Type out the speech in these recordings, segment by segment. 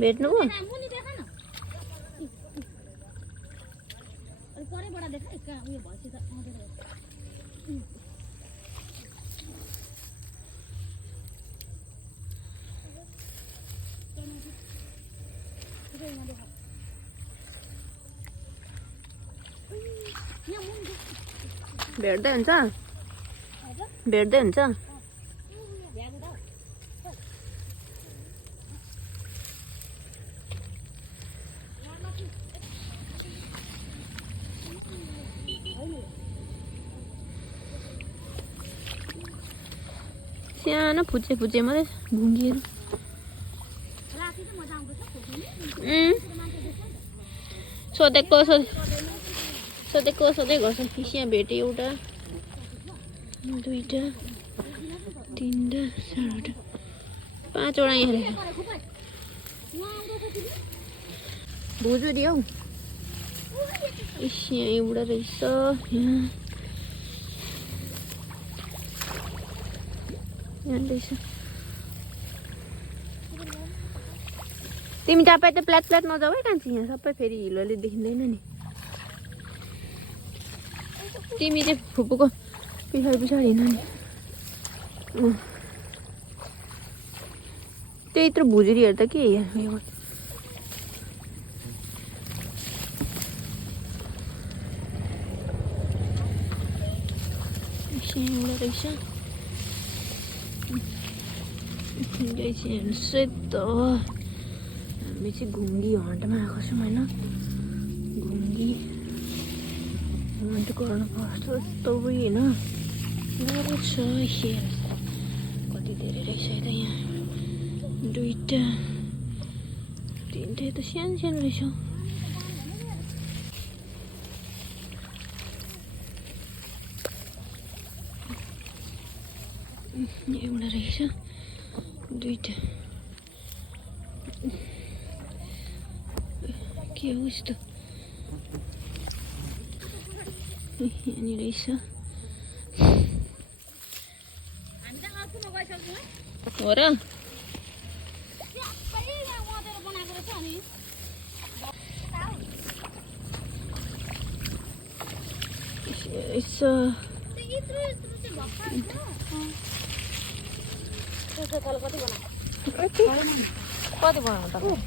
भेट्नु हो भेट्दै हुन्छ भेट्दै हुन्छ सानो फुचे फुचे मात्रै भुङ्गीहरू सोधेको सोधै गर्छ यहाँ भेटेँ एउटा दुईटा तीनटा चारवटा पाँचवटा यहाँ रहेछ भुजुरी हौ यहाँ एउटा रहेछ यहाँ रहेछ तिमी तपाईँ त प्लाट नजाऊ है कान्छी यहाँ सबै फेरि हिलोले देखिँदैन नि तिमी चाहिँ फुपूको पछाडि हिँड्नु नि त्यही यत्रो भुजुरीहरू त के यहाँ रहेछ सेतो हामी चाहिँ घुङ्गी हन्टमा आएको छौँ होइन घुङ्गी हन्ट गर्नुपर्छ यस्तो होइन गाह्रो छ कति धेरै रहेछ त यहाँ दुईटा तिनटा त सानो सानो रहेछ एउटा रहेछ दुईटा के हो यस्तो यहाँनिर रहेछ हो र कति बनाउनु त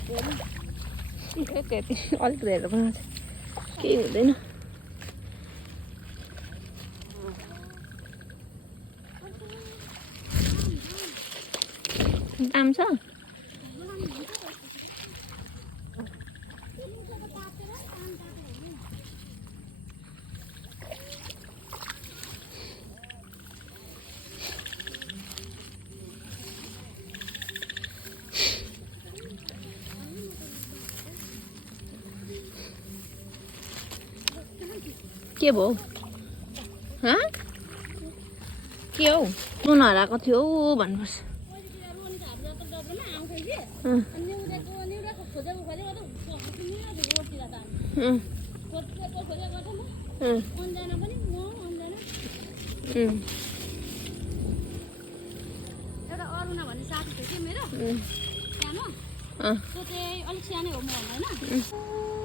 त्यति अलिक धेरै बनाउँछ केही हुँदैन दाम छ के भयो के हौ नुन हराएको थियो भन्नुपर्छ एउटा अरुणा भन्ने साथी थियो कि मेरो सानो त्यो चाहिँ अलिक सानै हो म होइन